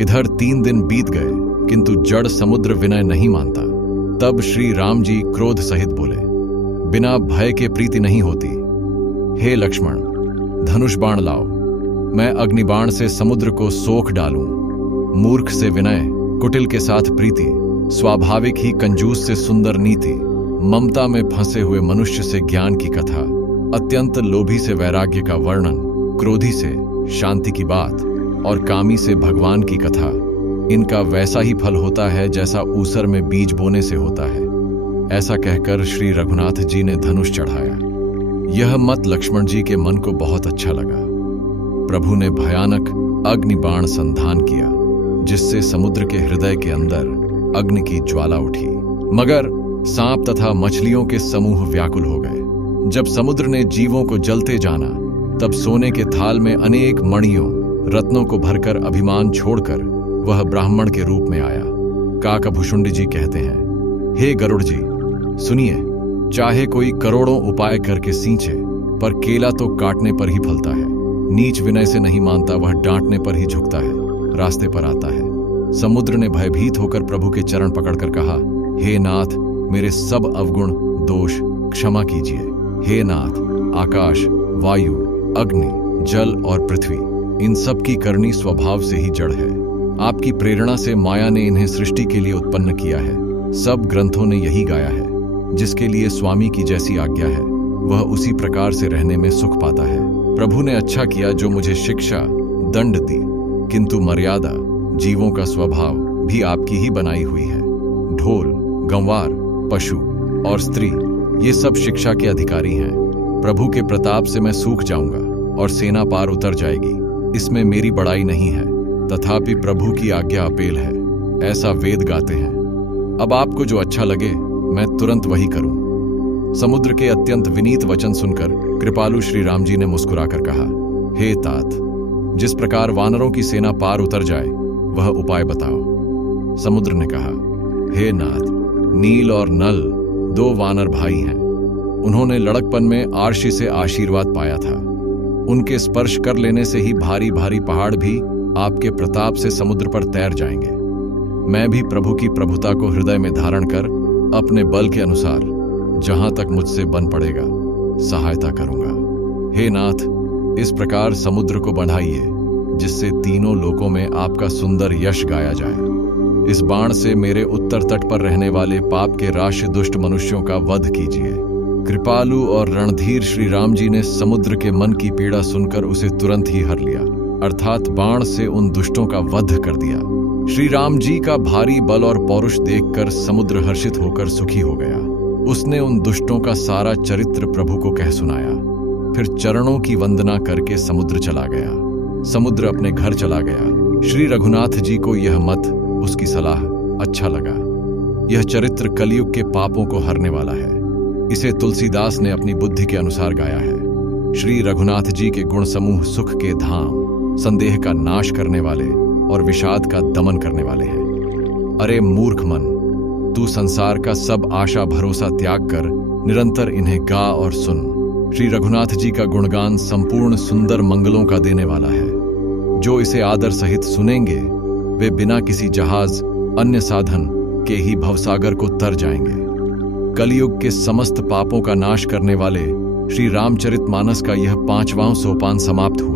इधर 3 दिन बीत गए, किंतु जड़ समुद्र विनय नहीं मानता। तब श्री राम जी क्रोध सहित बोले, बिना भय के प्रीति नहीं होती। हे लक्ष्मण, धनुष बाण लाओ, मैं अग्निबाण से समुद्र को सोख डालूं। मूर्ख से विनय, कुटिल के साथ प्रीति, स्वाभाविक ही कंजूस से सुंदर नीति, ममता में फंसे हुए मनुष्य से ज्ञान की कथा, अत्यंत लोभी से वैराग्य का वर्णन, क्रोधी से शांति की बात और कामी से भगवान की कथा, इनका वैसा ही फल होता है जैसा ऊसर में बीज बोने से होता है। ऐसा कहकर श्री रघुनाथ जी ने धनुष चढ़ाया। यह मत लक्ष्मण जी के मन को बहुत अच्छा लगा। प्रभु ने भयानक अग्निबाण संधान किया, जिससे समुद्र के हृदय के अंदर अग्नि की ज्वाला उठी। मगर, सांप तथा मछलियों के समूह व्याकुल हो गए। जब समुद्र ने जीवों को जलते जाना, तब सोने के थाल में अनेक मणियों, रत्नों को भरकर अभिमान छोड़कर वह ब्राह्मण के रूप में आया। काकभुषुंड जी कहते हैं, हे गरुड़ जी, सुनिए, चाहे कोई करोड़ों उपाय करके सींचे, पर केला तो काटने पर ही फलता है। नीच विनय से नहीं मानता, वह डांटने पर ही झुकता है, रास्ते पर आता है। समुद्र ने भयभीत होकर प्रभु के चरण पकड़कर कहा, हे नाथ, मेरे सब अवगुण दोष क्षमा कीजिए। हे नाथ, आकाश, वायु, अग्नि, जल और पृथ्वी, इन सब की करनी स्वभाव से ही जड़ है। आपकी प्रेरणा से माया ने इन्हें सृष्टि के लिए उत्पन्न किया है। सब ग्रंथों ने यही गाया है। जिसके लिए स्वामी की जैसी आज्ञा है, वह उसी प्रकार से रहने में सुख पाता है। प्रभु ने अच्छा किया जो मुझे शिक्षा, दंड दी, किंतु मर्यादा, जीवों का स्वभाव भी आपकी ही बनाई हुई है। ढोल, गंवार, पशु और स्त्री, ये सब शिक्षा के अधिकारी हैं। प्रभु के प्रताप से मैं सूख जाऊंगा और सेना पार उतर जाएगी। इसमें मेरी बड़ाई नहीं है, तथापि प्रभु की आज्ञा अपेल है, ऐसा वेद गाते हैं। अब आपको जो अच्छा लगे, मैं तुरंत वही करूं। समुद्र के अत्यंत विनीत वचन सुनकर कृपालु श्री राम जी ने मुस्कुराकर कहा, हे तात, जिस प्रकार वानरों की सेना पार उतर जाए, वह उपाय बताओ। समुद्र ने कहा, हे नाथ, नील और नल 2 वानर भाई हैं। उन्होंने लड़कपन में आर्षि से आशीर्वाद पाया था। उनके स्पर्श कर लेने से ही भारी भारी पहाड़ भी आपके प्रताप से समुद्र पर तैर जाएंगे। मैं भी प्रभु की प्रभुता को हृदय में धारण कर अपने बल के अनुसार जहां तक मुझसे बन पड़ेगा सहायता करूंगा। हे नाथ, इस प्रकार समुद्र को बढ़ाइए, जिससे तीनों लोकों में आपका सुंदर यश गाया जाए। इस बाण से मेरे उत्तर तट पर रहने वाले पाप के राशि दुष्ट मनुष्यों का वध कीजिए। कृपालु और रणधीर श्री राम जी ने समुद्र के मन की पीड़ा सुनकर उसे तुरंत ही हर लिया, अर्थात बाण से उन दुष्टों का वध कर दिया। श्री राम जी का भारी बल और पौरुष देखकर समुद्र हर्षित होकर सुखी हो गया। उसने उन दुष्टों का सारा चरित्र प्रभु को कह सुनाया। फिर चरणों की वंदना करके समुद्र चला गया। समुद्र अपने घर चला गया। श्री रघुनाथ जी को यह मत, उसकी सलाह अच्छा लगा। यह चरित्र कलयुग के पापों को हरने वाला है। इसे तुलसीदास ने अपनी बुद्धि के अनुसार गाया है। श्री रघुनाथ जी के गुण समूह सुख के धाम, संदेह का नाश करने वाले और विषाद का दमन करने वाले हैं। अरे मूर्ख मन, तू संसार का सब आशा भरोसा त्याग कर निरंतर इन्हें गा और सुन। श्री रघुनाथ जी का गुणगान संपूर्ण सुंदर मंगलों का देने वाला है। जो इसे आदर सहित सुनेंगे, वे बिना किसी जहाज, अन्य साधन के ही भवसागर को तर जाएंगे। कलयुग के समस्त पापों का नाश करने वाले श्री रामचरितमानस का यह 5वां सोपान समाप्त हुआ।